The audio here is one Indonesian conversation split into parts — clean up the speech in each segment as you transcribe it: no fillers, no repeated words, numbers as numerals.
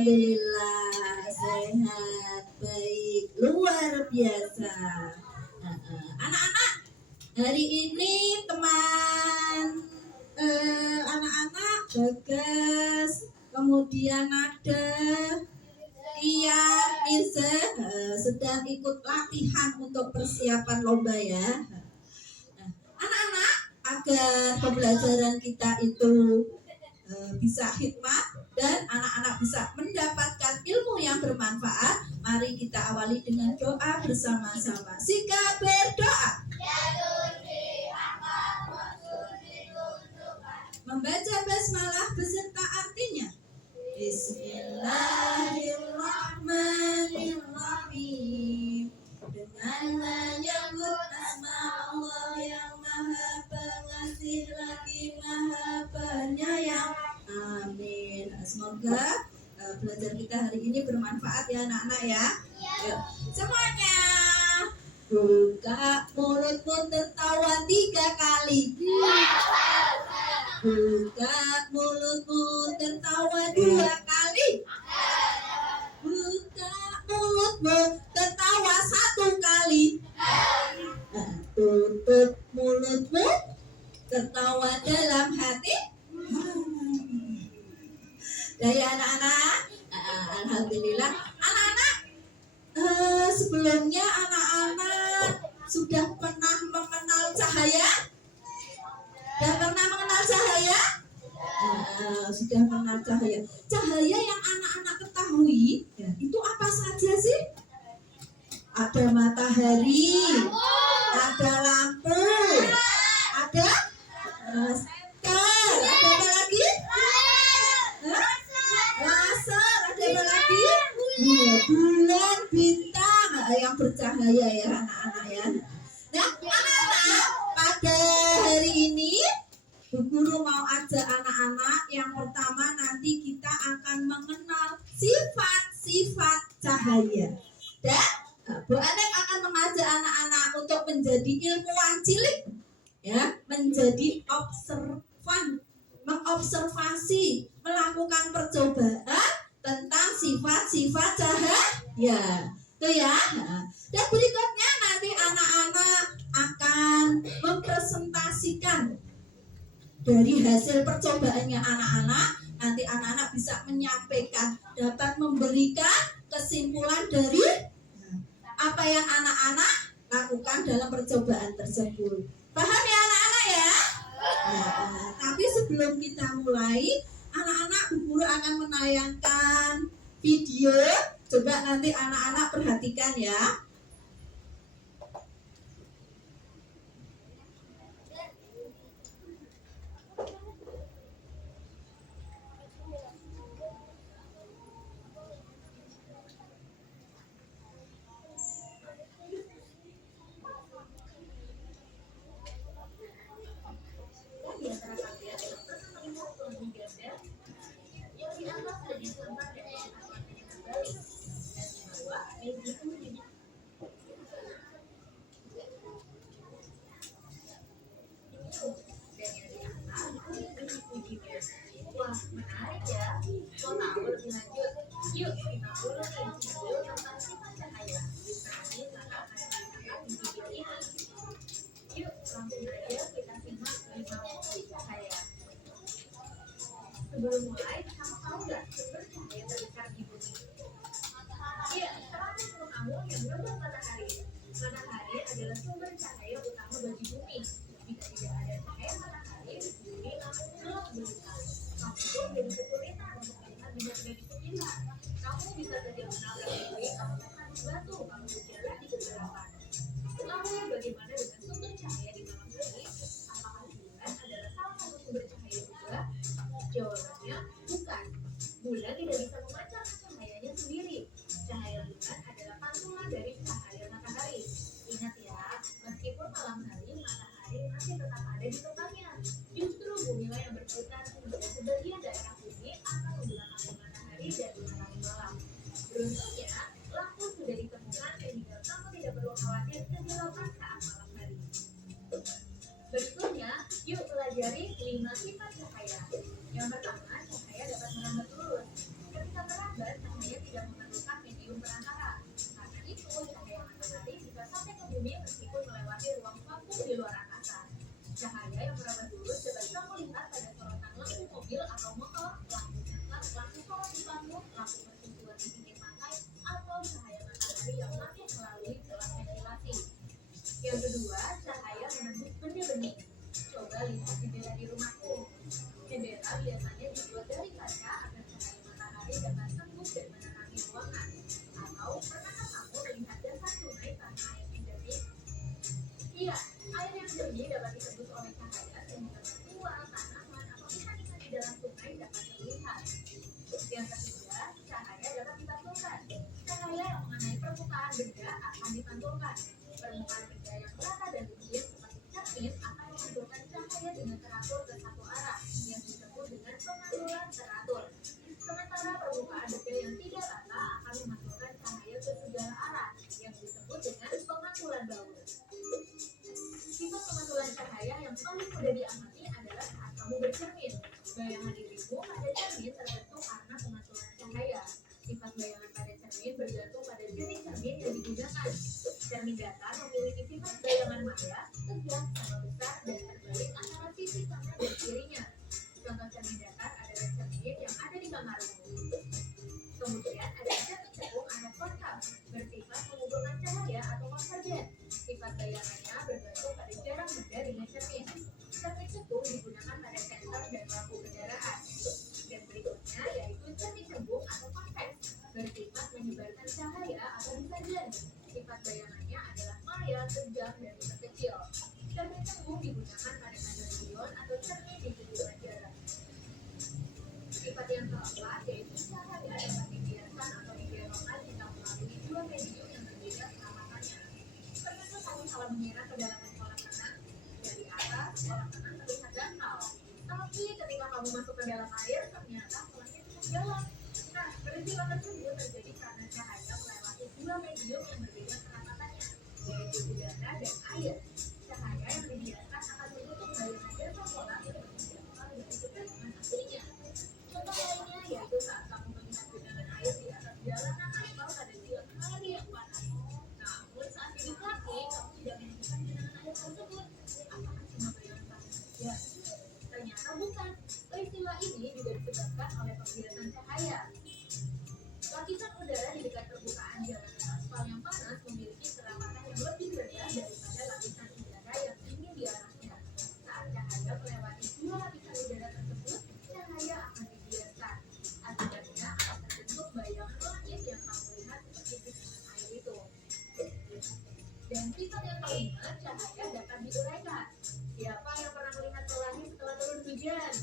Alhamdulillah sehat, baik, luar biasa. Anak-anak, hari ini teman anak-anak Bagas, kemudian ada Kia, Mirza sedang ikut latihan untuk persiapan lomba ya. Anak-anak, agar pembelajaran kita itu bisa hikmah dan anak-anak bisa mendapatkan ilmu yang bermanfaat, mari kita awali dengan doa bersama-sama. Sikap berdoa. Membaca basmalah beserta artinya. Bismillahirrahmanirrahim. Dengan menyebut asma Allah yang maha pengasih lagi maha penyayang. Amin. Semoga belajar kita hari ini bermanfaat ya anak-anak ya. Yuk, semuanya buka mulutmu tertawa 3 kali. Buka mulutmu tertawa 2 kali. Buka mulutmu tertawa 1 kali. Tutup mulutmu tertawa dalam hati. Dari anak-anak, alhamdulillah. Anak-anak, sebelumnya anak-anak sudah pernah mengenal cahaya? Sudah pernah mengenal cahaya? Sudah mengenal cahaya. Cahaya yang anak-anak ketahui ya, itu apa saja sih? Ada matahari, ada lampu, ada laser, ada apa lagi? Laser, ada apa lagi? Bulan, bintang yang bercahaya ya anak-anak ya. Nah, anak-anak, pada hari ini Bu Guru mau ajak anak-anak yang pertama nanti kita akan mengenal sifat-sifat cahaya. Dan Bu Anek akan mengajak anak-anak untuk menjadi ilmuwan cilik ya, menjadi observan, mengobservasi, melakukan percobaan tentang sifat-sifat cahaya. Itu ya. Dan berikutnya nanti anak-anak akan mempresentasikan dari hasil percobaannya anak-anak. Nanti anak-anak bisa menyampaikan, dapat memberikan kesimpulan dari apa yang anak-anak lakukan dalam percobaan tersebut. Paham ya anak-anak ya? Tapi sebelum kita mulai, anak-anak Bu Guru akan menayangkan video. Coba nanti anak-anak perhatikan ya. Wah, menarik ya. Mau tahu lebih lanjut? Yuk, kita dulu nih video tentang sifat cahaya. Nanti kakak akan ceritakan di video ini. Yuk, langsung aja kita simak 5 fungsi cahaya. Sebelum mulai, kamu tahu nggak sumber cahaya terbesar di bumi? Iya, terang awal yang membuat matahari. Matahari adalah sumber cahaya utama bagi bumi. Jika tidak ada cahaya matahari, bumi akan gelap gulita. Kamu pun jadi kesulitan untuk melihat benda-benda di sekitar. Kamu bisa saja menabrak diri, kamu akan batu kalau berjalan di kegelapan. Lalu bagaimana dengan sumber cahaya di malam hari? Apakah bulan adalah salah satu sumber cahaya juga? Jawabannya bukan. Bulan tidak bisa memancarkan cahayanya sendiri. Cahaya bulan adalah pantulan dari cahaya matahari. Ingat ya, meskipun malam hari, matahari masih tetap ada di tempatnya. Justru bumi yang berputar sehingga sebagian daerah bumi akan membelakangi matahari dan menerangi malam. Beruntungnya, lampu sudah ditemukan sehingga kamu tidak perlu khawatir kegelapan saat malam hari. Berikutnya, yuk pelajari 5 sifat cahaya. Yang pertama, cahaya dapat merambat lurus. Ketika permukaan benda akan dipantulkan. Permukaan benda yang rata dan licin seperti cermin akan memantulkan cahaya dengan teratur ke satu arah yang disebut dengan pemantulan teratur. Sementara permukaan benda yang tidak rata akan memantulkan cahaya ke segala arah yang disebut dengan pemantulan baur. Sifat pemantulan cahaya yang paling mudah diamati adalah saat kamu bercermin. Bayangan dirimu pada cermin terbentuk karena pemantulan cahaya. Sifat bayangan pada cermin bergantung pada jenis cermin yang digunakan. Cermin datar memiliki sifat bayangan maya, tegak, sama besar, dan terbalik antara sisi kanan dan kirinya. Contoh cermin datar adalah cermin yang ada di kamarmu. Kemudian ada cermin cekung atau konkav, bersifat mengumpulkan cahaya atau konvergen. Sifat bayangannya bergantung pada jarak benda dengan cermin. Cermin cekung digunakan pada sensor dan lampu kendaraan. Dan berikutnya yaitu cermin cembung atau konveks, bersifat menyebarkan cahaya atau konvergen. Sifat bayangannya adalah maya, tegak, dan kecil. Cermin cembung digunakan pada kadar ion atau cermin di kehidupan jarak. Sifat yang keempat yaitu cahaya dapat dibiarkan atau dibelokkan jika melalui dua medium yang berbeda kerapatannya. Termasuk kamu salah mengira ke dalam kolam renang, dari atas kolam renang terlihat dangkal. Tapi ketika kamu masuk ke dalam air, ternyata kolamnya cukup dalam. Nah, peristiwa tersebut terjadi karena cahaya melewati dua medium yang berbeda kerapatannya, yaitu udara dan air. Cahaya yang dibiarkan akan menutup bayangan dasar kolam yang menjauhkan dari keterangan aslinya. Contoh lainnya yaitu saat kamu melihat genangan air di atas jalanan aspal pada siang hari yang panas. Namun saat duduk lagi, kamu tidak menemukan genangan air tersebut. Apakah cuma bayangan panas saja? Ternyata bukan. Peristiwa ini juga disebabkan oleh pembiasan cahaya. Lapisan udara di dekat permukaan jalanan aspal yang panas memiliki kerapatan yang lebih rendah daripada lapisan udara yang dingin di arahnya. Saat cahaya melewati dua lapisan udara tersebut, cahaya akan dibiaskan. Akibatnya akan terbentuk bayangan langit yang kamu lihat seperti genangan air itu. Dan sifat yang kelima, cahaya dapat diuraikan. Siapa yang pernah melihat pelangi setelah turun hujan?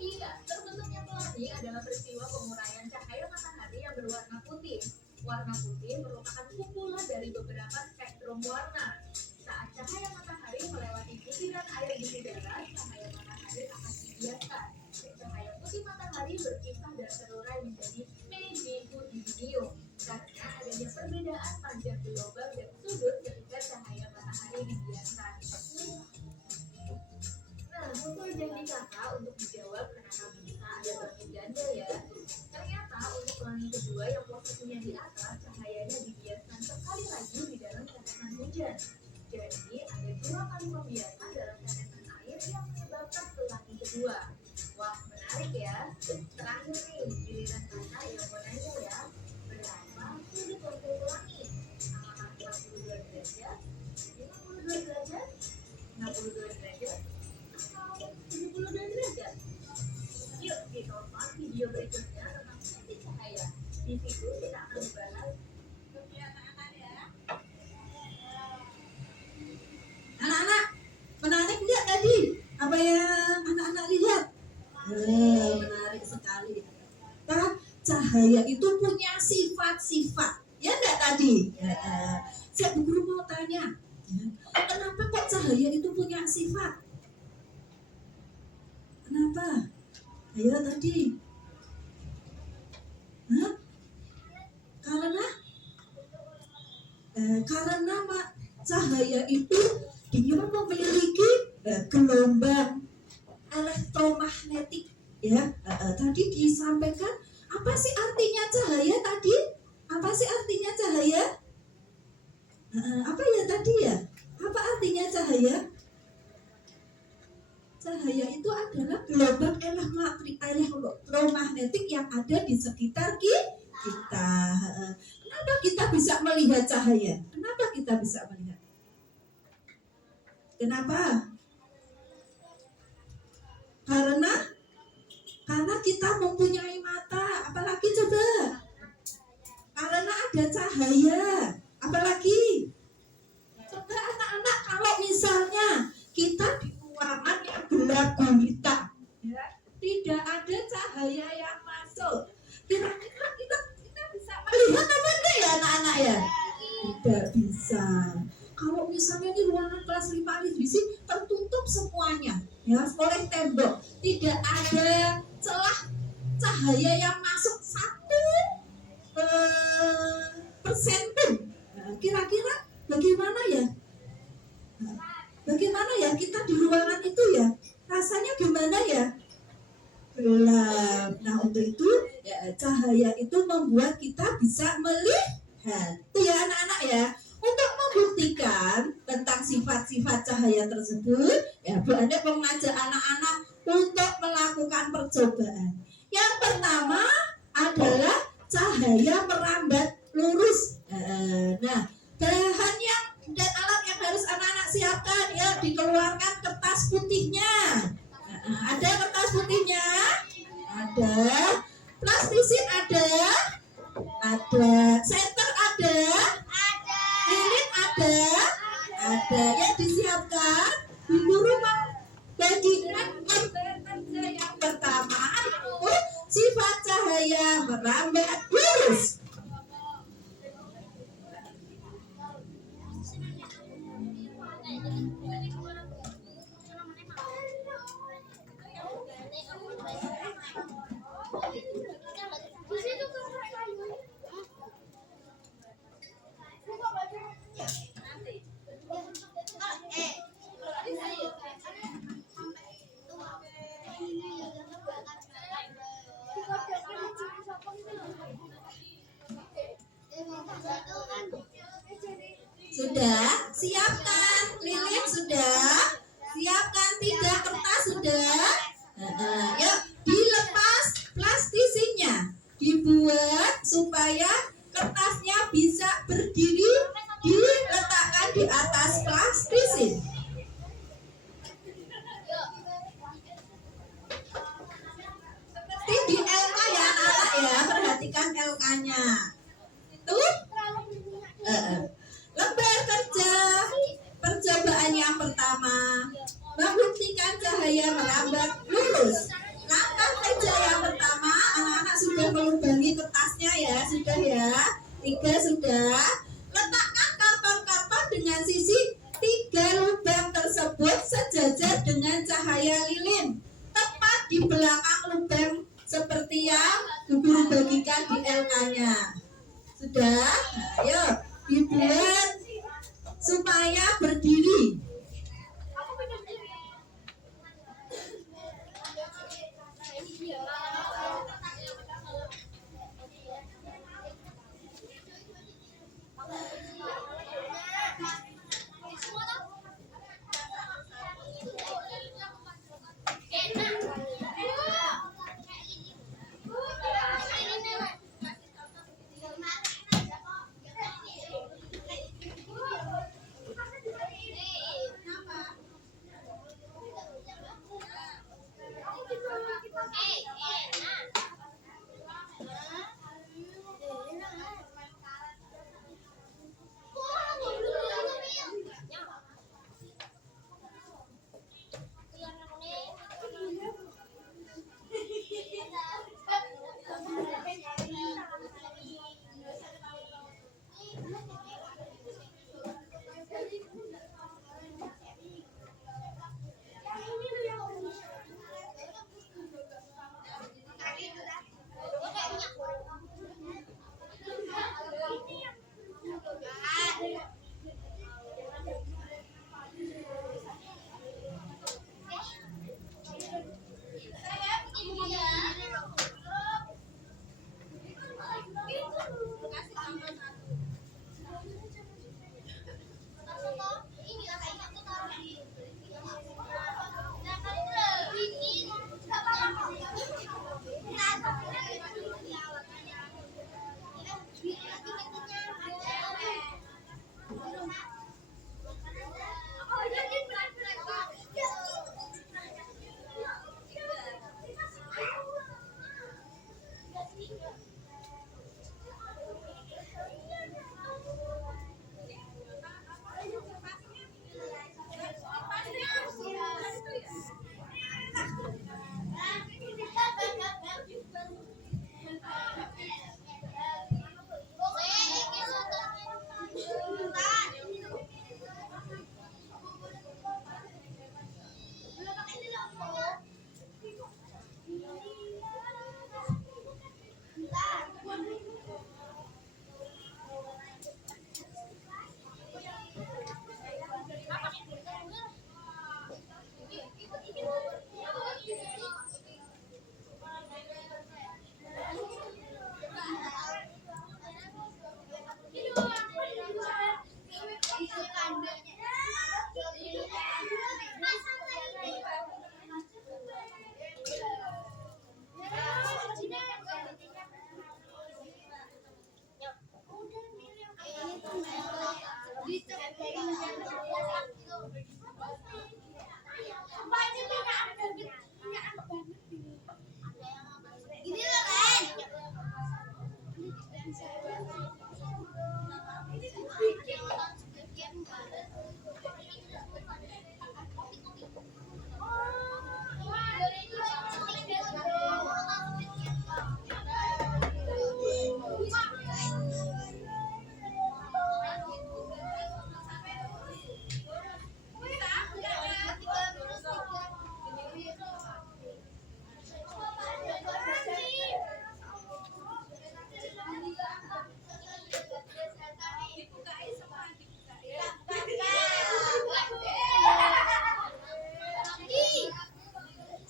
Iya, terbentuknya pelangi adalah peristiwa penguraian cahaya matahari yang berwarna putih. Warna putih merupakan kumpulan dari beberapa spektrum warna. Saat cahaya matahari melewati butiran air di udara, cahaya matahari akan dibiaskan. Cahaya putih matahari berkisar dan terurai menjadi medium karena adanya perbedaan panjang gelombang dan sudut ketika cahaya matahari dibiaskan. Nah, sesuai janji kakak untuk dijawab kenapa bisa ada pelangi ganda ya. Ternyata untuk pelangi kedua yang posisinya di atas, cahayanya dibiaskan sekali lagi di dalam tetesan hujan. Jadi ada dua kali pembiasan dalam tetesan air yang menyebabkan pelangi kedua. Wah, menarik ya. Terakhir nih, giliran kakak yang mau nanya ya. Berapa sudut waktu pelangi? Apakah 42 derajat, 52 derajat, 62 derajat, atau 72 derajat? Yuk, ditonton video berikutnya tentang fungsi cahaya. Di situ kita akan membahas kegiatan ya. Anak-anak, menarik nggak tadi? Apa yang anak-anak lihat? Menarik sekali. Nah, cahaya itu punya sifat-sifat. Ya enggak tadi? Saya Bu Guru mau tanya. Kenapa kok cahaya itu punya sifat? Kenapa? Ayo tadi. Hah? Karena cahaya itu dia memiliki gelombang elektromagnetik ya. Tadi disampaikan apa sih artinya cahaya tadi? Apa sih artinya cahaya? Apa ya tadi ya? Apa artinya cahaya? Cahaya itu adalah gelombang elektromagnetik yang ada di sekitar kita. Kenapa kita bisa melihat cahaya? Kenapa kita bisa melihat? Kenapa? Karena kita mempunyai mata. Apalagi coba? Karena ada cahaya. Apalagi? Coba anak-anak kalau misalnya kita di ruangan yang gelap gulita, ya, tidak ada cahaya yang masuk. Kira-kira kita bisa melihat apa enggak ya anak-anak ya? Tidak bisa. Kalau misalnya di ruangan kelas 5 divisi tertutup semuanya ya oleh tembok, tidak ada celah cahaya yang masuk 1% pun. Nah, kira-kira bagaimana ya? Bagaimana ya kita di ruangan itu ya? Rasanya gimana ya? Gelap. Nah, untuk itu ya, cahaya itu membuat kita bisa melihat. Itu ya anak-anak ya. Untuk membuktikan tentang sifat-sifat cahaya tersebut, ya Bu Anda mengajak anak-anak untuk melakukan percobaan. Yang pertama adalah cahaya merambat lurus. Nah, bahan yang dan alat yang harus anak-anak siapkan ya, dikeluarkan kertas putihnya. Ada kertas putihnya? Ada. Plastisin ada? Ada. Senter ada? Lilin ada? Ada. Yang disiapkan? Bu guru membagikan kerja yang pertama itu sifat cahaya merambat lurus. Sudah? Siapkan lilin sudah? Siapkan 3 kertas sudah? Yuk dilepas plastisinya, dibuat supaya kertasnya bisa berdiri, diletakkan di atas plastisin. Seperti di LK ya anak-anak ya, perhatikan LK-nya. Itu lembar kerja percobaan yang pertama, membuktikan cahaya merambat lurus. Langkah kerja yang pertama, anak-anak sudah melubangi kertasnya ya, sudah ya. 3 sudah. Letakkan karton-karton dengan sisi 3 lubang tersebut sejajar dengan cahaya lilin, tepat di belakang lubang seperti yang guru bagikan di LK-nya. Sudah? Nah, ayo dibuat supaya berdiri. Ini loh, Ren.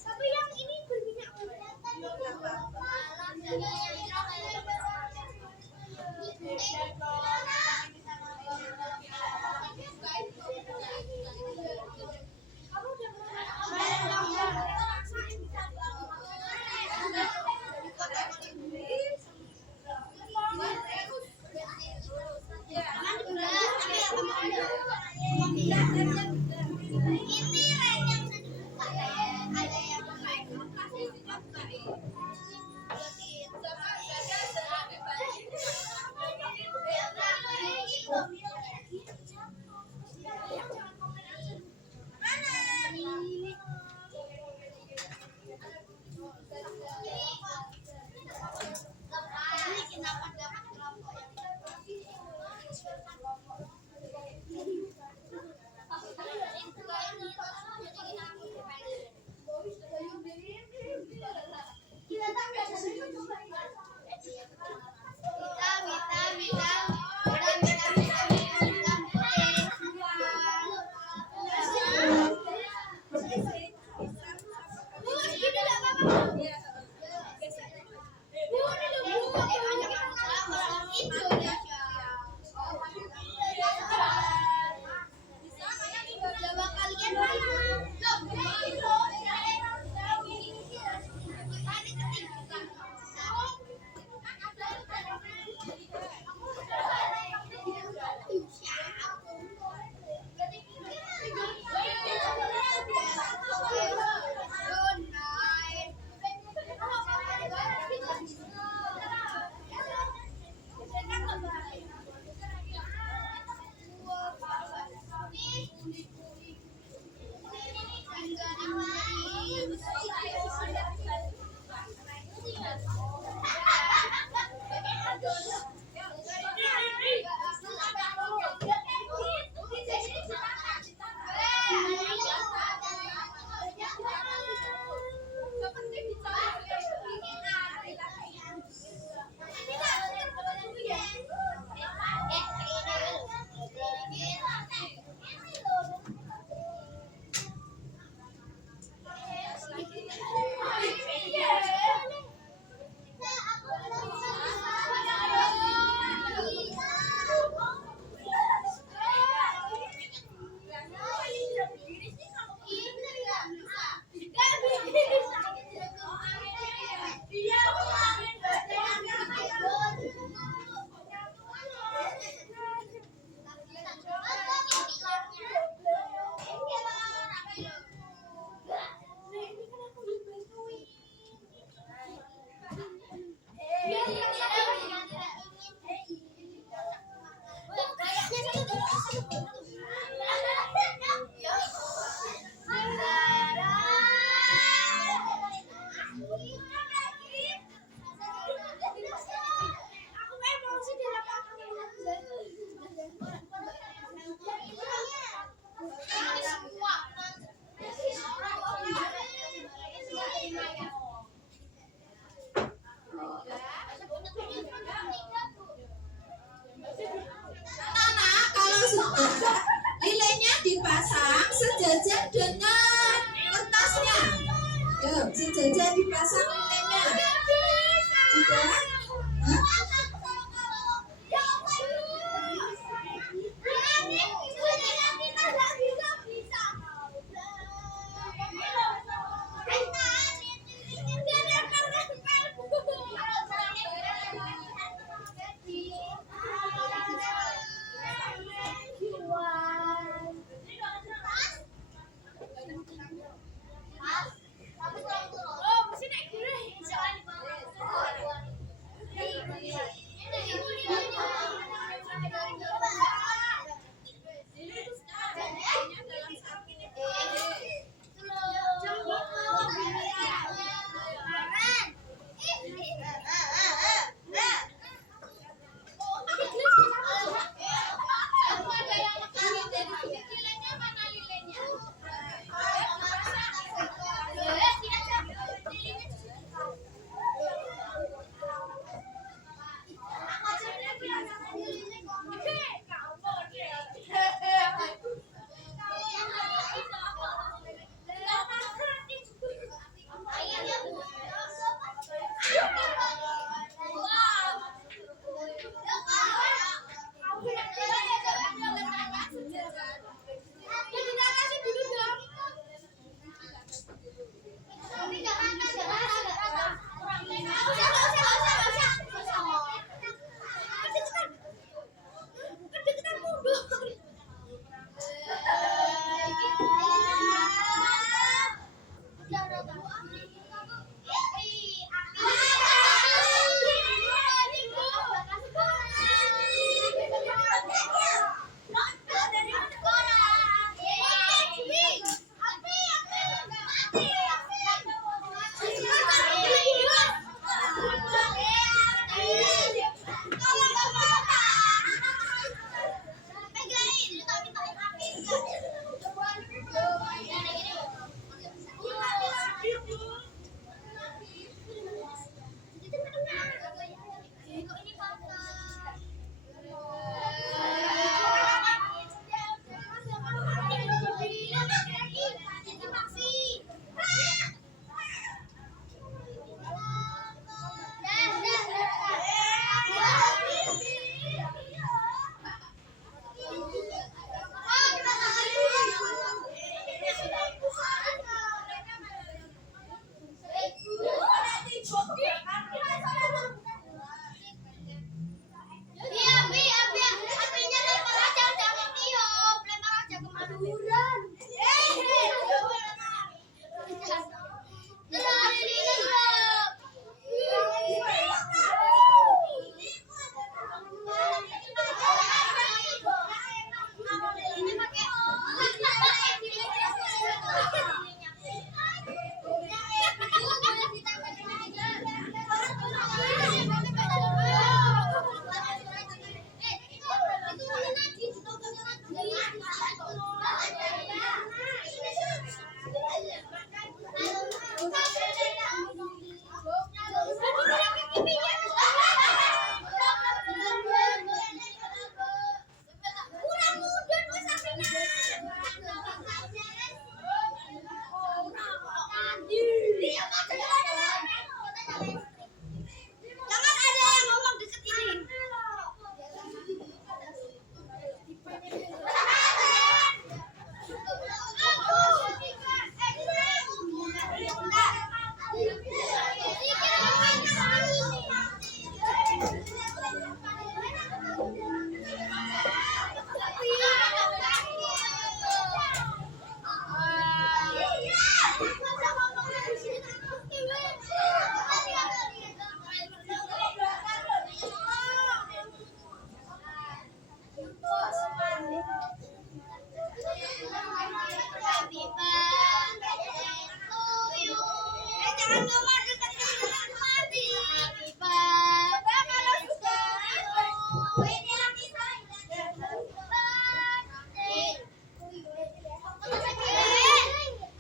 Siapa yang ini berminyak? Ini Ren yang sudah dibuka ya. Ada yang ini kenapa dapat kelompok yang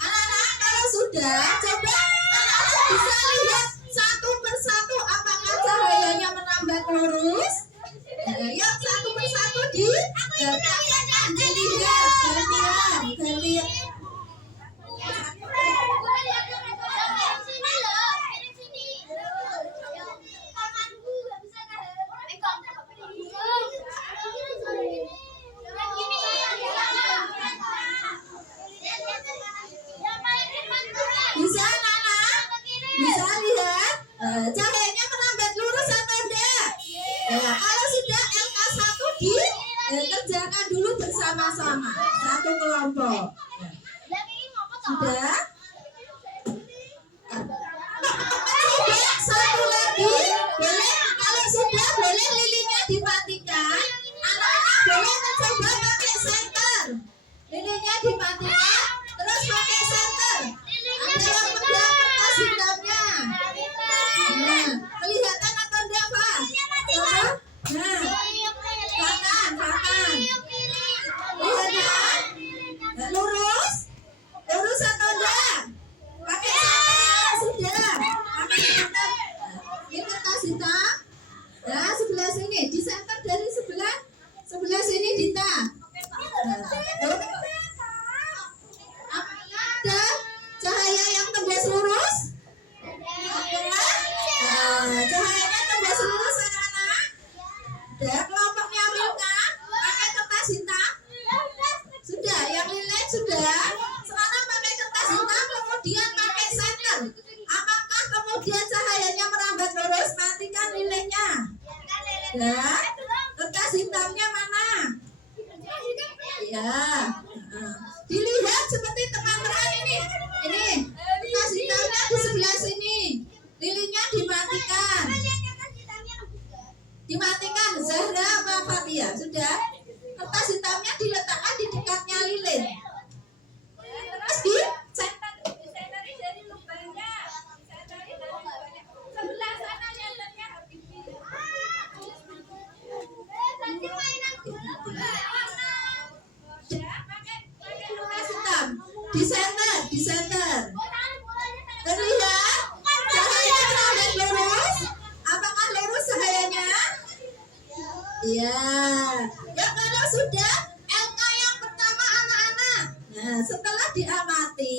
Anak-anak kalau sudah, coba anak-anak bisa lihat satu persatu apakah cahayanya menambah lurus. Yuk satu persatu dilihat, gantian. Bisa anak-anak? Bisa lihat cahayanya merambat lurus atau enggak? Ya, kalau sudah LK1 dikerjakan dulu bersama-sama satu kelompok. Sudah? Coba satu lagi. Boleh kalau sudah boleh lilinnya dimatikan. Anak-anak boleh mencoba pakai senter. Lilinnya dimatikan terus pakai senter. Ada yang pegang kertas hitamnya. Nah, kelihatan atau enggak, Pak? Coba. Nah, pakan. Lihat ya. Nah, lurus atau enggak? Pakai senter. Sudah. Pakai senter. Ini kertas hitam. Nah, sebelah sini di senter dari sebelah sini Dita. Ada cahaya yang tembus lurus? Cahayanya tembus lurus anak-anak. Dan kelompoknya Milka pakai kertas hitam. Sudah, yang lilin sudah. Sekarang pakai kertas hitam kemudian pakai senter. Apakah kemudian cahayanya merambat lurus? Matikan lilinnya. Dan kertas hitamnya mana? Ya. Dilihat seperti teman-teman ini. Ini kertas hitamnya di sebelah sini. Lilinnya dimatikan. Dimatikan Zahra apa Fatia? Sudah. Kertas hitamnya diletakkan di dekatnya lilin. Terus di Sentari dari lubangnya. Sentari dari lubangnya. Sebelah sana lihatnya habis ini. kertas hitam di center. Terlihat cahayanya merambat lurus. Apakah lurus cahayanya? Iya. Ya kalau sudah LK yang pertama anak-anak. Nah, setelah diamati,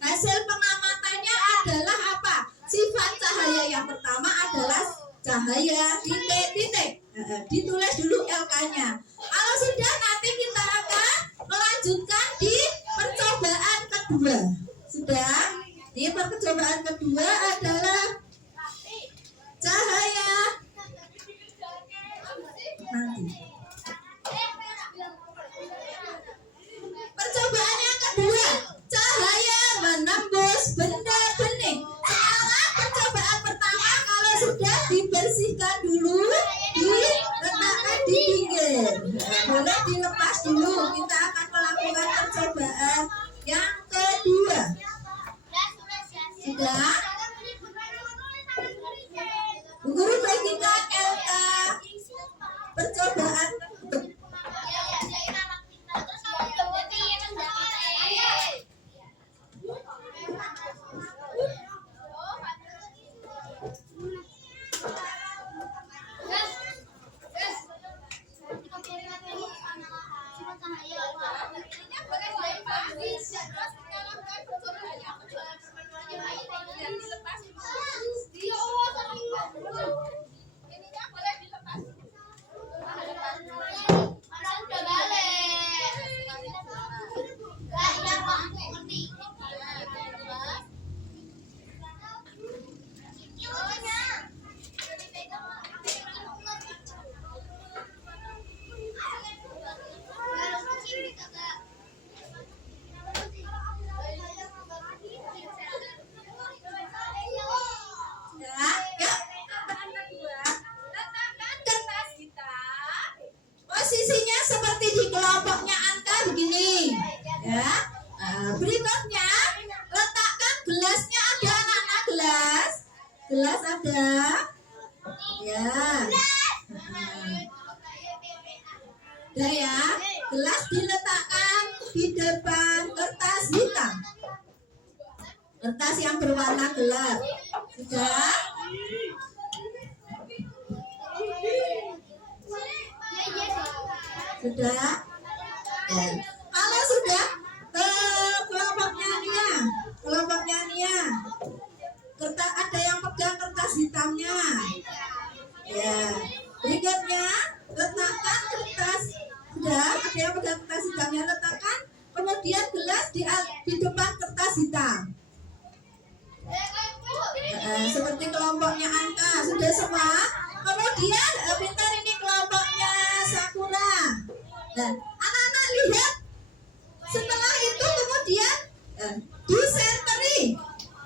hasil pengamatannya adalah apa? Sifat cahaya yang pertama adalah cahaya titik-titik. Ditulis dulu LK-nya. Kalau sudah nanti kita akan melanjutkan di percobaan kedua. Sudah? Di percobaan kedua adalah cahaya nanti. Percobaan yang kedua, cahaya menembus benda bening. Sekarang percobaan pertama kalau sudah dibersihkan dulu, diletakkan di pinggir. Boleh dilepas dulu. Kita akan melakukan percobaan yang kedua. Sudah? Bu Guru bagikan LK percobaan untuk posisinya seperti di kelompoknya Anta begini ya. Berikutnya letakkan gelasnya, ada anak-anak gelas ada ya. Sudah ya, gelas diletakkan di depan kertas hitam. Kertas yang berwarna gelap. Sudah? Sudah? Ya. Kalau sudah, kelompoknya Nia. Kertas ada yang pegang kertas hitamnya. Ya. Berikutnya, letakkan kertas. Sudah? Ada yang pegang kertas hitamnya, letakkan. Kemudian gelas di depan kertas hitam. Seperti kelompoknya Anka. Sudah semua? Kemudian pintar ini kelompoknya Sakura. Nah, anak-anak lihat. Setelah itu kemudian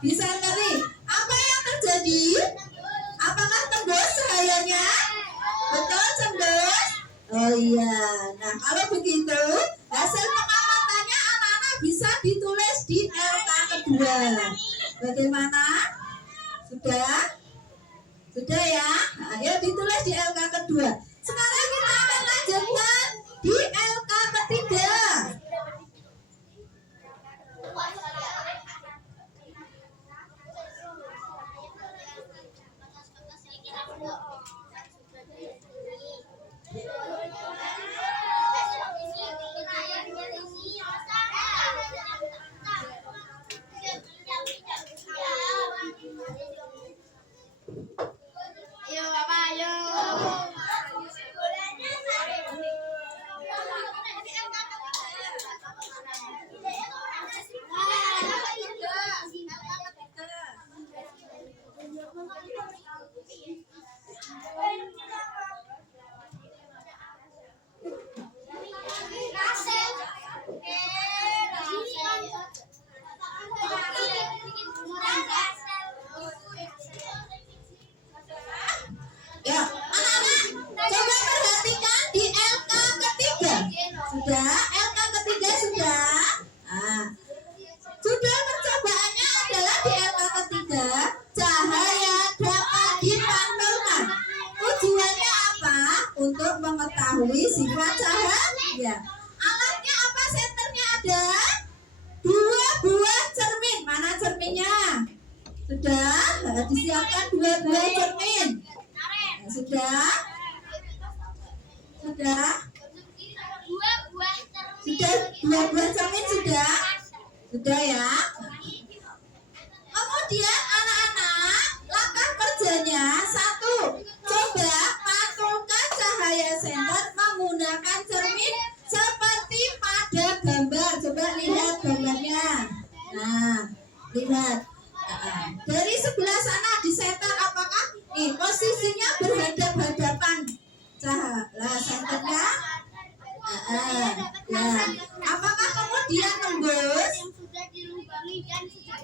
disenteri. Apa yang terjadi? Apakah tembus cahayanya? Betul, tembus? Oh iya. Nah, kalau begitu hasil pengamatannya anak-anak bisa ditulis di LK kedua. Bagaimana? Sudah? Sudah ya? Nah, ayo ditulis di LK kedua. Sekarang kita akan lanjutkan di LK ketiga. Ayo Bapak, ayo. Ya, anak-anak, coba perhatikan di LK ketiga. Sudah? LK ketiga sudah? Nah, sudah percobaannya adalah di LK ketiga. Cahaya dapat dipantulkan. Tujuannya apa? Untuk mengetahui sifat cahaya. Alatnya apa? Senternya ada 2 buah cermin. Mana cerminnya? Sudah? Disiapkan 2 buah cermin. Sudah? Sudah? Dua buah cermin. Sudah 2 buah cermin sudah? Sudah ya? Kemudian anak-anak, langkah kerjanya 1. Coba pantulkan cahaya senter menggunakan cermin seperti pada gambar. Coba lihat gambarnya. Nah, lihat. Dari sebelah sana di senter apakah posisinya berhadap-hadapan cahaya senternya? Ya. Apakah kemudian tembus Sudah dilubangi dan sudah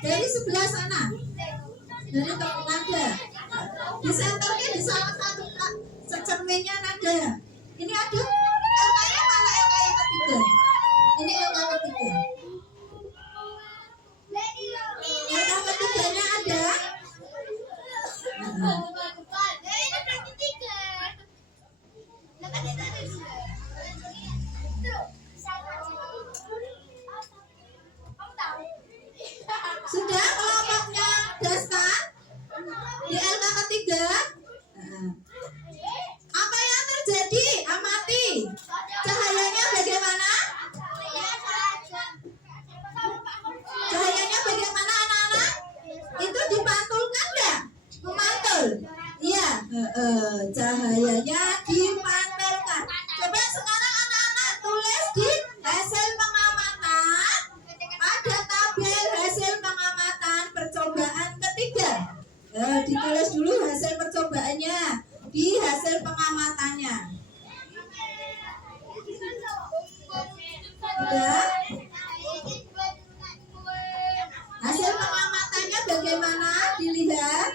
dari sebelah sana? Dari toko nada. Di senternya di salah satu cerminnya nada. Ini ada LK-nya mana LK yang ketiga? Ini LK ketiga. LK ketiganya ada? Sudah kelompoknya Dastan di LK ketiga? Apa yang terjadi? Amati. Cahayanya bagaimana? Cahayanya bagaimana anak-anak? Itu dipantulkan nggak? Memantul? Iya. Cahayanya dipantulkan. Coba sekarang anak-anak tulis di hasil pengamatan pada tabel hasil pengamatan percobaan ketiga. Ditulis dulu hasil percobaannya di hasil pengamatannya. Sudah? Hasil pengamatannya bagaimana? Dilihat.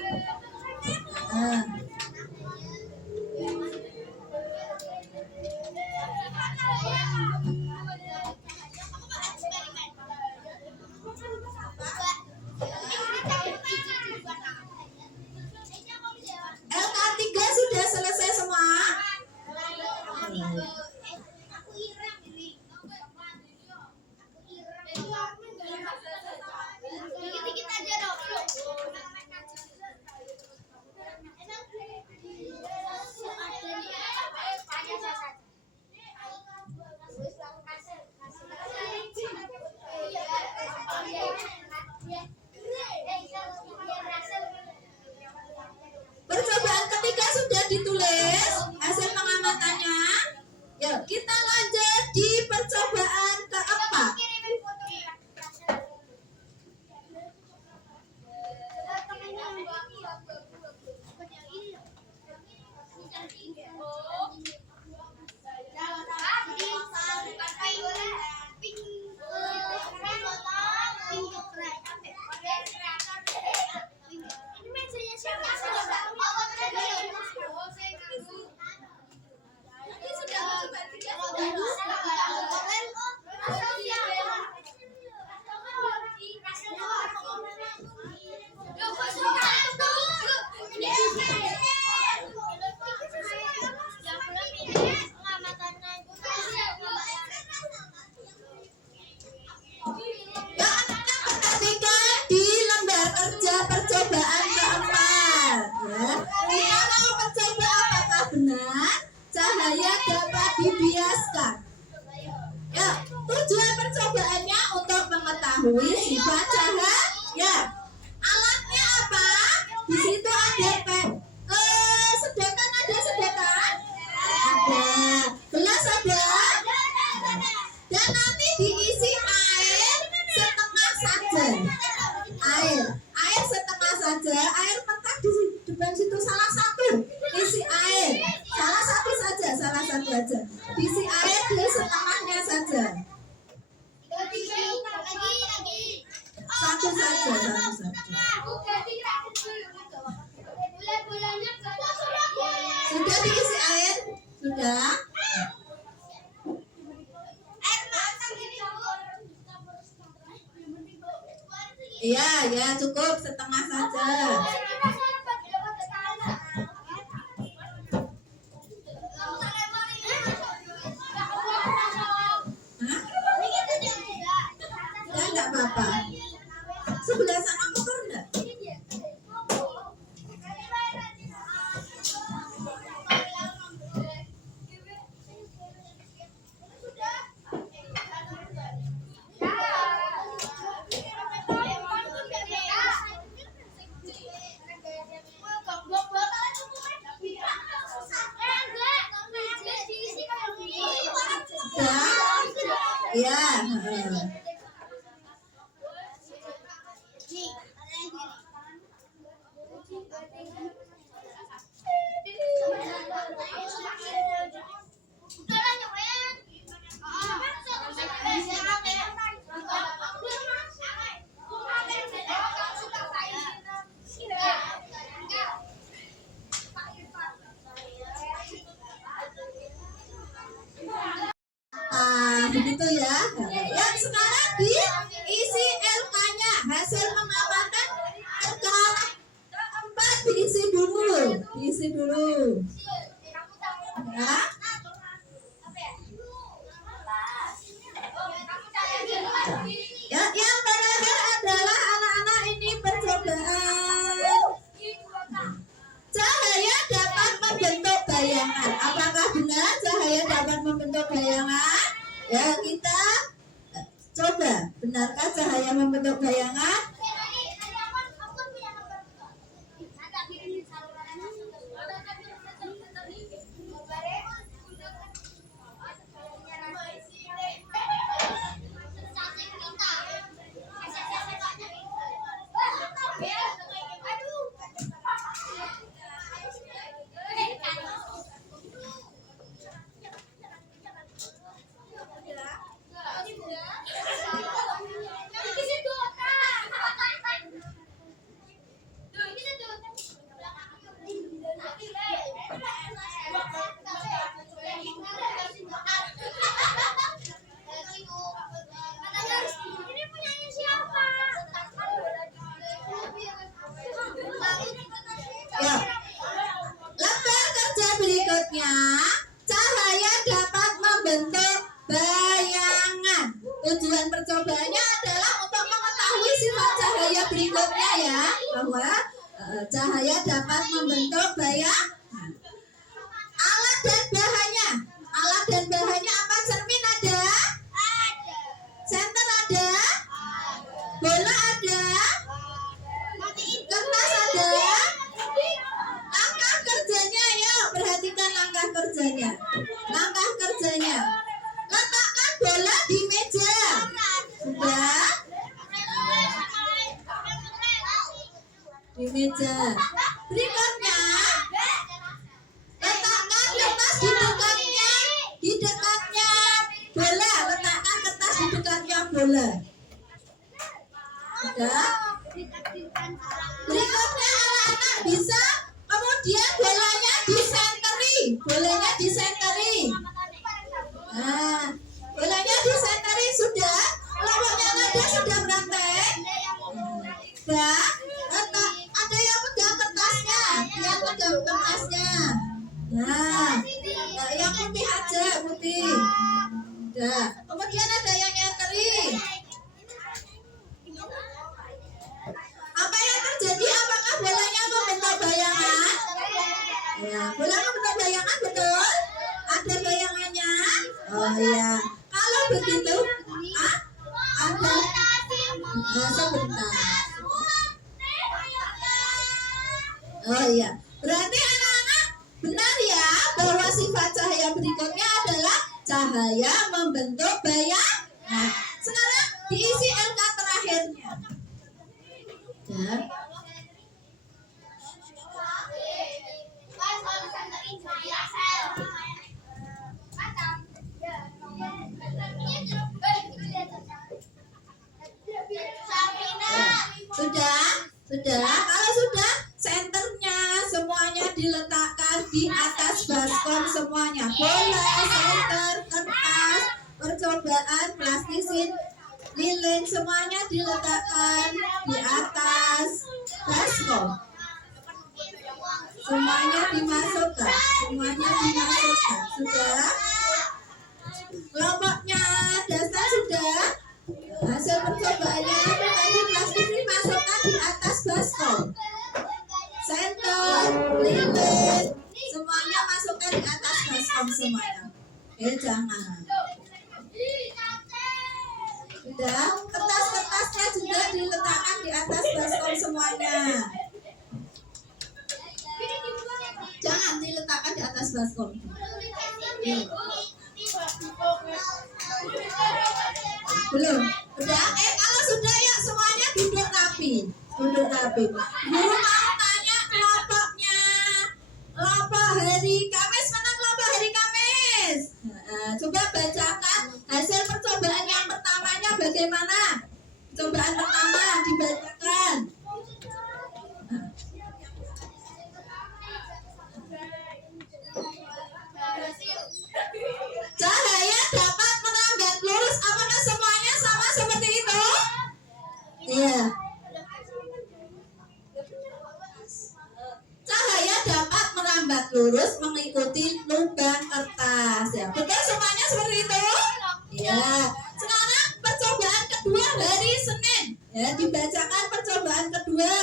diisi air di setengahnya saja. Satu saja, satu saja. Sudah diisi air? Sudah? Iya, ya cukup setengah saja. Hah? Ya enggak apa-apa. Sebelah sana kotor enggak? Sudah? Iya. Begitu ya. Ya, sekarang diisi LK-nya. Hasil pengamatan LK keempat diisi dulu. Diisi dulu. Ya. Ya, yang terakhir adalah anak-anak ini percobaan. Cahaya dapat membentuk bayangan. Apakah benar cahaya dapat membentuk bayangan? Ya, kita coba. Benarkah cahaya membentuk bayangan? Ya. Lembar kerja berikutnya, cahaya dapat membentuk bayangan. Tujuan percobaannya adalah untuk mengetahui sifat cahaya berikutnya ya, bahwa cahaya dapat membentuk bayangan. Alat dan bahannya. Alat dan bahannya apa? Cermin ada? Senter ada? Bola ada? Kertas ada? Langkah kerjanya, ya perhatikan langkah kerjanya. Langkah kerjanya. Letakkan bola di meja. Sudah? Di meja. Berikutnya, letakkan kertas di dekatnya. Di dekatnya bola. Letakkan kertas di dekatnya bola. Sudah? Berikutnya anak-anak bisa kemudian bolanya disenteri. Bolanya disenteri. Nah, bolanya disenteri sudah. Kelompoknya ada sudah praktek. Sudah. Ada yang pegang kertasnya. Yang pegang kertasnya. Nah, yang putih aja, putih. Sudah. Kemudian ada yang nyenteri. Apa yang terjadi? Apakah bolanya membentuk bayangan? Ya, bola membentuk bayangan, betul? Ada bayangannya? Oh iya. Kalau begitu, ada. Sebentar. Oh iya. Berarti anak-anak benar ya bahwa sifat cahaya berikutnya adalah cahaya membentuk bayangan. Nah, sekarang diisi LK terakhirnya. Ya. di atas baskom semuanya. Bola, senter, kertas, percobaan, plastisin, lilin semuanya diletakkan di atas baskom. Semuanya dimasukkan. Sudah? Kelompoknya dasar sudah? Hasil percobaannya tadi plastik ini masukkan di atas baskom. Senter, lilin, semuanya masukkan di atas baskom semuanya. Jangan. Sudah, kertas-kertasnya juga diletakkan di atas baskom semuanya. Jangan diletakkan di atas baskom. Belum. Udah? Kalau sudah ya semuanya duduk rapi. Guru mau tanya kelompoknya. Kelompok hari Kamis, mana kelompok hari Kamis? Coba bacakan hasil percobaan yang pertamanya bagaimana? Cobaan pertama dibacakan. Cahaya dapat merambat lurus. Apakah semuanya sama seperti itu? Iya. Cahaya dapat merambat lurus mengikuti lubang kertas. Ya, betul semuanya seperti itu? Ya. Sekarang percobaan kedua hari Senin. Ya, dibacakan percobaan kedua.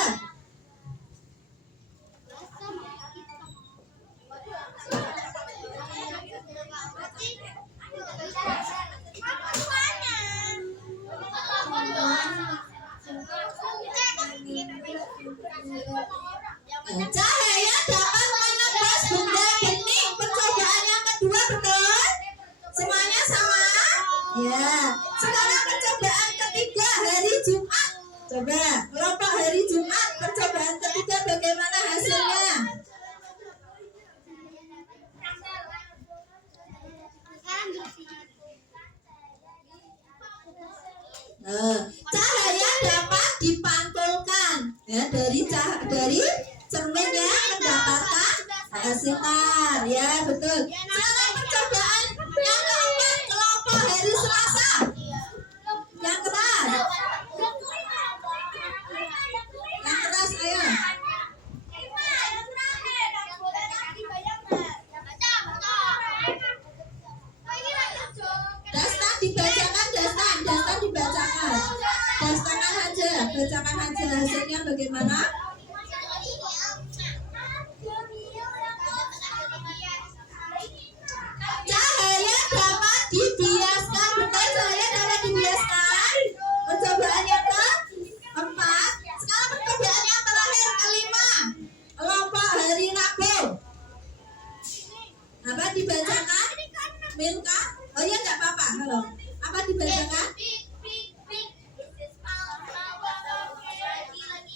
Cahaya dapat menembus benda bening. Percobaan yang kedua betul? Semuanya sama? Ya. Sekarang percobaan ketiga hari Jumat. Coba kelompok hari Jumat percobaan ketiga bagaimana hasilnya? Cahaya dapat dipantulkan ya dari cermin yang mendapatkan sinar ya betul. Sekarang percobaan yang keempat kelompok hari Selasa yang keras ayo. Dastan dibacakan. Bacakan aja hasilnya bagaimana? Cahaya dapat dibiaskan. Betul, cahaya dapat dibiaskan. Percobaan yang keempat. Sekarang percobaan yang terakhir kelima. Kelompok hari Rabu. Apa dibacakan? Milka? Oh iya enggak apa-apa. Halo. Apa dibacakan?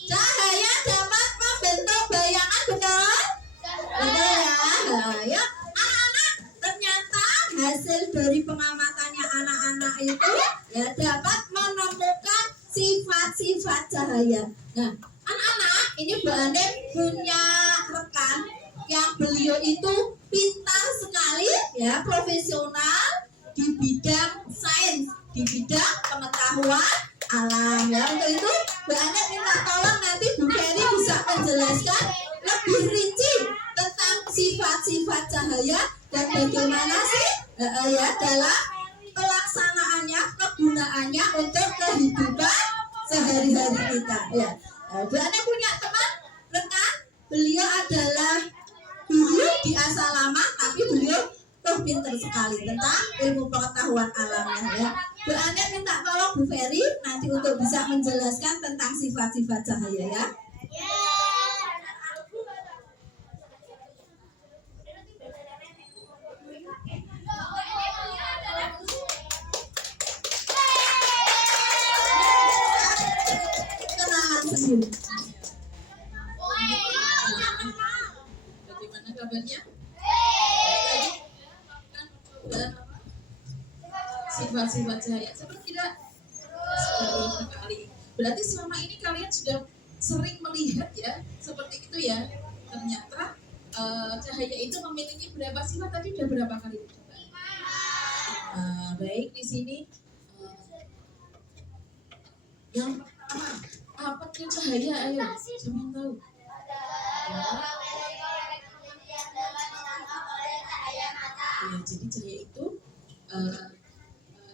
Cahaya dapat membentuk bayangan, betul? Betul ya. Ya, anak-anak, ternyata hasil dari pengamatannya anak-anak itu ya dapat menemukan sifat-sifat cahaya. Nah, anak-anak, ini Bu Anin punya rekan yang beliau itu pintar sekali ya, profesional di bidang sains, di bidang pengetahuan alam ya. Untuk itu Bu Anet minta tolong nanti Bu Ferry bisa menjelaskan lebih rinci tentang sifat-sifat cahaya dan bagaimana sih ya dalam pelaksanaannya, kegunaannya untuk kehidupan sehari-hari kita ya. Bu Anet punya teman rekan, beliau adalah guru di asrama tapi beliau pintar sekali tentang ilmu pengetahuan alamnya ya. Bu Anet minta tolong Bu Ferry nanti untuk bisa menjelaskan tentang sifat-sifat cahaya ya. Kenalan sendiri. Bagaimana kabarnya? Sifat-sifat cahaya seperti tidak sekali. Berarti selama ini kalian sudah sering melihat ya seperti itu ya. Ternyata cahaya itu memiliki berapa sifat tadi? Udah berapa kali coba? Baik, di sini yang pertama apa itu cahaya? Ayo, siapa yang tahu? Ya, jadi cahaya itu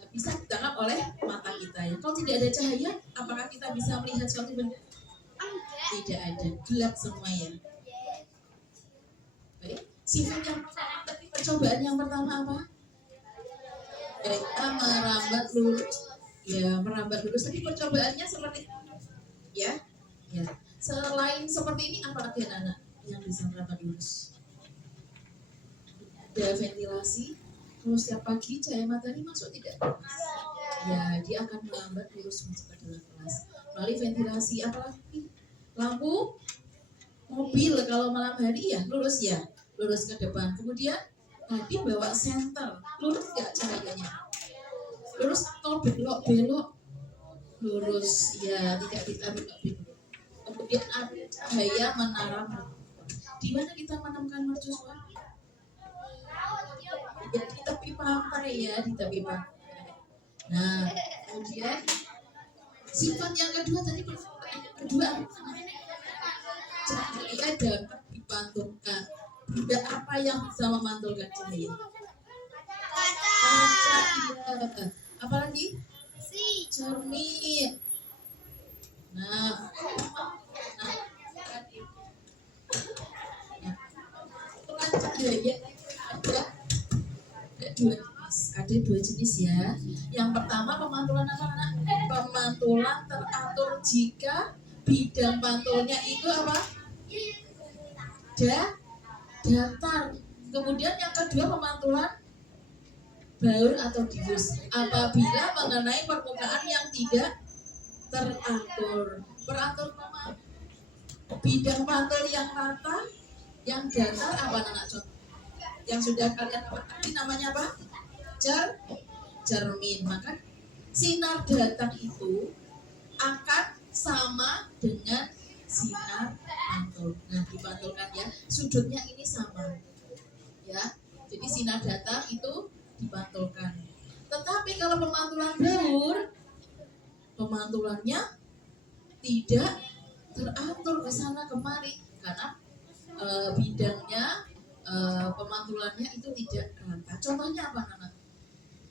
bisa ditangkap oleh mata kita ya. Kalau tidak ada cahaya, apakah kita bisa melihat suatu benda? Tidak ada, gelap semuanya. Baik, sifat yang pertama tadi percobaan yang pertama apa? Kita merambat lurus. Ya, merambat lurus. Tadi percobaannya seperti ya, ya. Selain seperti ini, apa lagi anak-anak yang bisa merambat lurus? Ada ventilasi. Kalau setiap pagi cahaya matahari masuk tidak? Ya, dia akan melambat lurus masuk ke dalam kelas. Melalui ventilasi, apalagi lampu mobil kalau malam hari ya lurus ke depan. Kemudian tadi bawa senter, lurus nggak cahayanya? Lurus atau belok lurus ya, tidak kita belok. Kemudian ada cahaya menara. Di mana kita menemukan mercusuar? Ya, di tepi pantai ya, di tepi pantai. Nah, kemudian sifat yang kedua tadi yang kedua cahaya dapat dipantulkan. Benda apa yang bisa memantulkan cahaya? Kaca. Apalagi? Cermin. Nah, cahaya ada dua jenis ya. Yang pertama pemantulan apa anak? Pemantulan teratur jika bidang pantulnya itu apa? Datar. Kemudian yang kedua pemantulan baur atau diffus apabila mengenai permukaan yang tidak teratur. Peratur nama bidang pantul yang rata, yang datar apa anak contoh? Yang sudah kalian apa tadi namanya apa? Cermin. Maka sinar datang itu akan sama dengan sinar pantul. Nah, dipantulkan ya, sudutnya ini sama ya. Jadi sinar datang itu dipantulkan. Tetapi kalau pemantulan baur, pemantulannya tidak teratur ke sana kemari karena bidangnya pemantulannya itu tidak rata. Contohnya apa anak?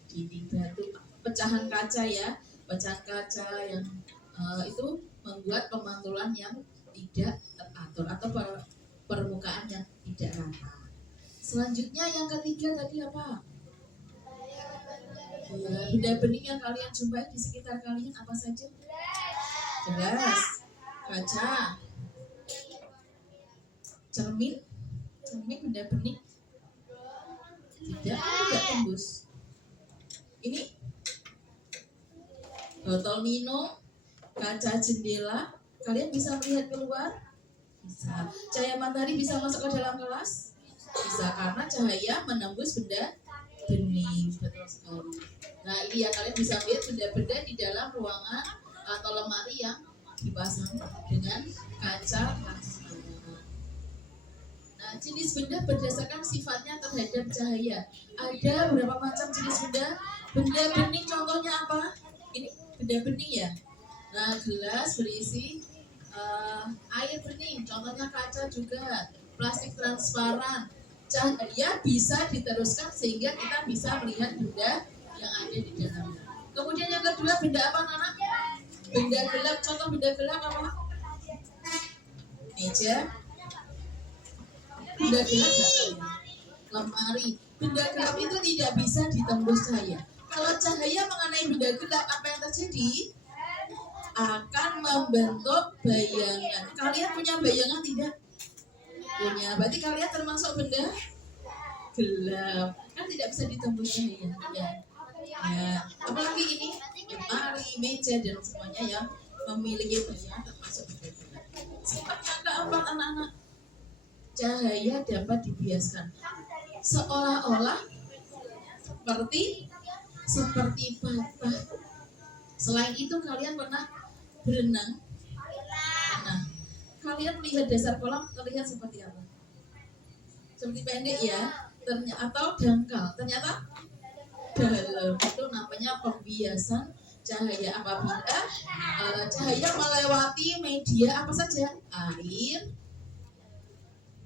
Dinding batu, pecahan kaca ya, pecahan kaca yang itu membuat pemantulan yang tidak teratur atau permukaan yang tidak rata. Selanjutnya yang ketiga tadi apa? Ya, benda bening yang kalian jumpai di sekitar kalian apa saja? Gelas, kaca, cermin benda bening tidak tembus. Ini botol minum, kaca jendela, kalian bisa melihat keluar? Bisa. Cahaya matahari bisa masuk ke dalam kelas? Bisa, karena cahaya menembus benda bening. Betul sekali. Nah, ini ya, kalian bisa lihat benda-benda di dalam ruangan atau lemari yang dipasang dengan kaca transparan. Nah, jenis benda berdasarkan sifatnya terhadap cahaya. Ada berapa macam jenis benda? Benda bening contohnya apa? Ini benda bening ya. Nah, gelas berisi air bening, contohnya kaca juga, plastik transparan. Cahaya bisa diteruskan sehingga kita bisa melihat benda yang ada di dalamnya. Kemudian yang kedua, benda apa anak? Benda gelap, contoh benda gelap apa? Meja. Benda gelap enggak tahu. Lemari. Benda gelap itu tidak bisa ditembus cahaya. Kalau cahaya mengenai benda gelap, apa yang terjadi? Akan membentuk bayangan. Kalian punya bayangan tidak? Punya. Berarti kalian termasuk benda gelap. Kan tidak bisa ditembus cahaya. Ya. Apalagi ini lemari, meja dan semuanya yang memiliki bayangan termasuk benda gelap. Sifat yang keempat anak-anak, cahaya dapat dibiaskan seolah-olah seperti patah. Selain itu kalian pernah berenang? Nah, kalian melihat dasar kolam terlihat seperti apa? seperti pendek ya, atau dangkal. Ternyata dalam itu namanya pembiasan cahaya. Apabila cahaya melewati media apa saja, air,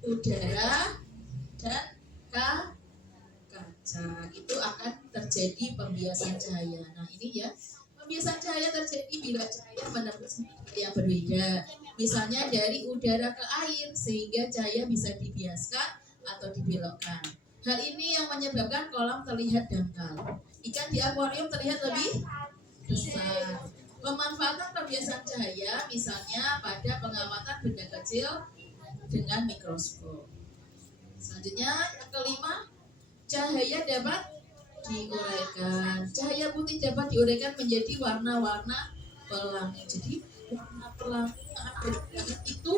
udara, dan kaca, itu akan terjadi pembiasan cahaya. Nah ini ya, pembiasan cahaya terjadi bila cahaya menembus media yang berbeda, misalnya dari udara ke air, sehingga cahaya bisa dibiaskan atau dibelokkan. Hal ini yang menyebabkan kolam terlihat dangkal. Ikan di akuarium terlihat lebih besar. Pemanfaatan pembiasan cahaya misalnya pada pengamatan benda kecil dengan mikroskop. Selanjutnya yang kelima, cahaya dapat diuraikan. Cahaya putih dapat diuraikan menjadi warna-warna pelangi. Jadi warna pelangi itu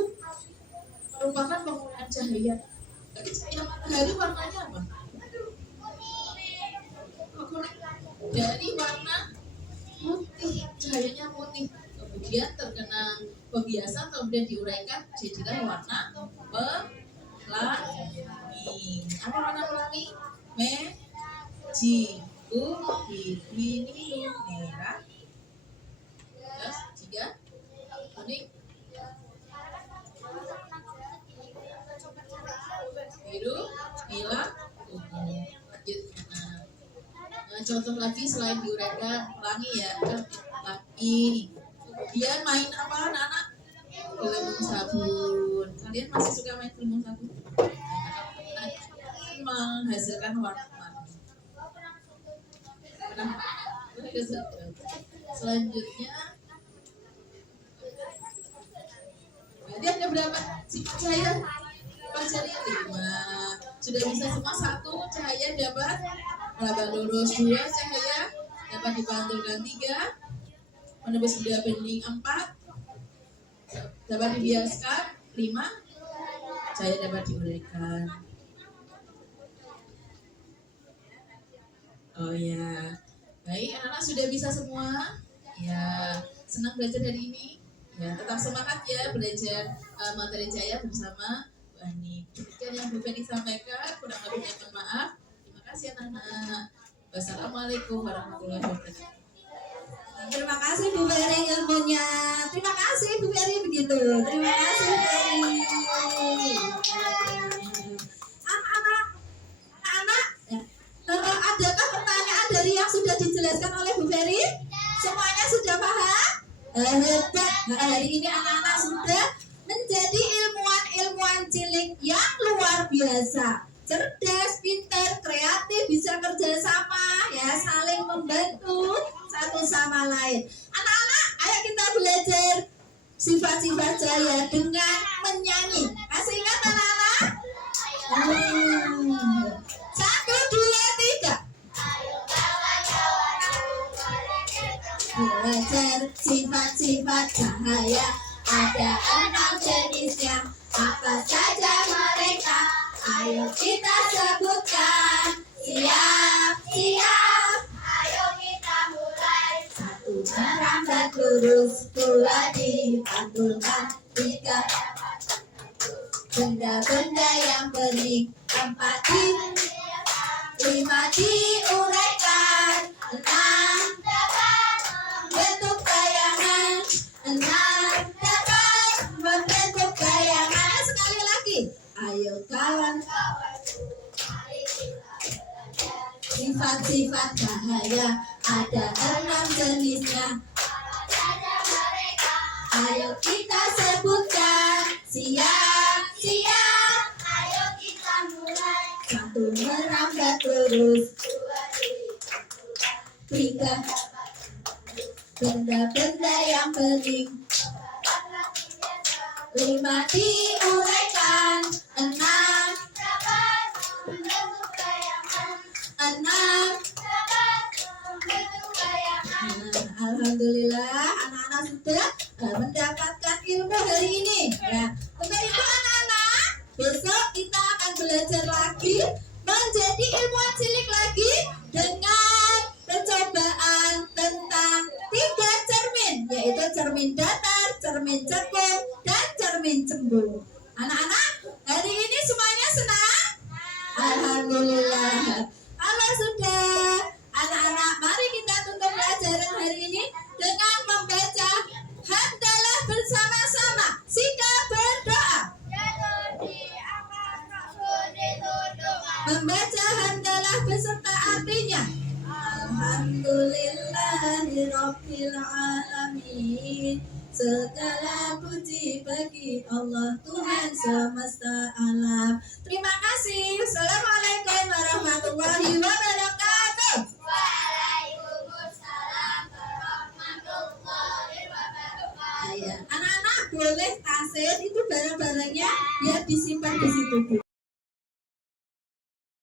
merupakan penguraian cahaya. Jadi cahaya matahari warnanya apa? Dari warna putih, cahayanya putih, kemudian terkena pembiasan, kemudian diuraikan jadilah warna pelangi. Apa warna pelangi? Merah, biru, merah, terus tiga, kuning, biru, merah, ungu. Lanjut. Nah, contoh lagi selain diuraikan pelangi ya, pelangi. Kemudian main apa anak-anak? Gelembung sabun. Kalian masih suka main gelembung sabun? Menghasilkan warna-warni. Selanjutnya, berarti ada berapa sifat cahaya? Pelajari 5. Sudah bisa semua. 1, cahaya dapat melambang lurus. 2, cahaya dapat dipantulkan. 3, menembus benda bening. 4, dapat dibiaskan. 5, cahaya dapat diuraikan. Oh ya, baik, anak-anak sudah bisa semua. Ya, senang belajar hari ini. Ya, tetap semangat ya belajar materi cahaya bersama Bu Ani. Demikian yang Bu Feni sampaikan, kurang lebihnya mohon maaf. Terima kasih anak-anak. Wassalamualaikum warahmatullahi wabarakatuh. Terima kasih Bu Ferry ilmunya. Terima kasih Bu Ferry begitu. Terima kasih Bu Ferry. Anak-anak, adakah pertanyaan dari yang sudah dijelaskan oleh Bu Ferry? Semuanya sudah paham? Hebat. Hari ini anak-anak sudah menjadi ilmuwan cilik yang luar biasa. Cerdas, pintar, kreatif, bisa kerja sama, ya saling membantu satu sama lain. Anak-anak, ayo kita belajar sifat-sifat cahaya dengan menyanyi. Masih ingat anak-anak? 1, 2, 3. Belajar sifat-sifat cahaya, ada 6 jenisnya. Apa saja mereka? Ayo kita sebutkan. Siap, siap. Ayo kita mulai. 1, merambat lurus. 2, dipantulkan. 3, benda-benda yang bening. 4, 5, diuraikan. 6, dapat membentuk bayangan. 6, dapat membentuk bayangan. Sekali lagi. Ayo kawan-kawan, sifat-sifat cahaya ada 6 jenisnya. Ayo kita sebutkan. Siap, siap. Ayo kita mulai. 1, merambat lurus. 3, benda-benda yang bening. 5, diuraikan. 6, dapat membentuk bayangan. 6, dapat membentuk bayangan. Alhamdulillah anak-anak sudah mendapatkan ilmu hari ini. Ya, untuk itu anak-anak, besok kita akan belajar lagi menjadi ilmuwan cilik lagi dengan percobaan tentang 3 cermin, yaitu cermin datar, cermin cekung, dan cermin cembung. Anak-anak, hari ini semuanya senang? Membaca hamdalah beserta artinya. Alhamdulillahirabbil alamin. Segala puji bagi Allah Tuhan semesta alam. Terima kasih. Assalamualaikum.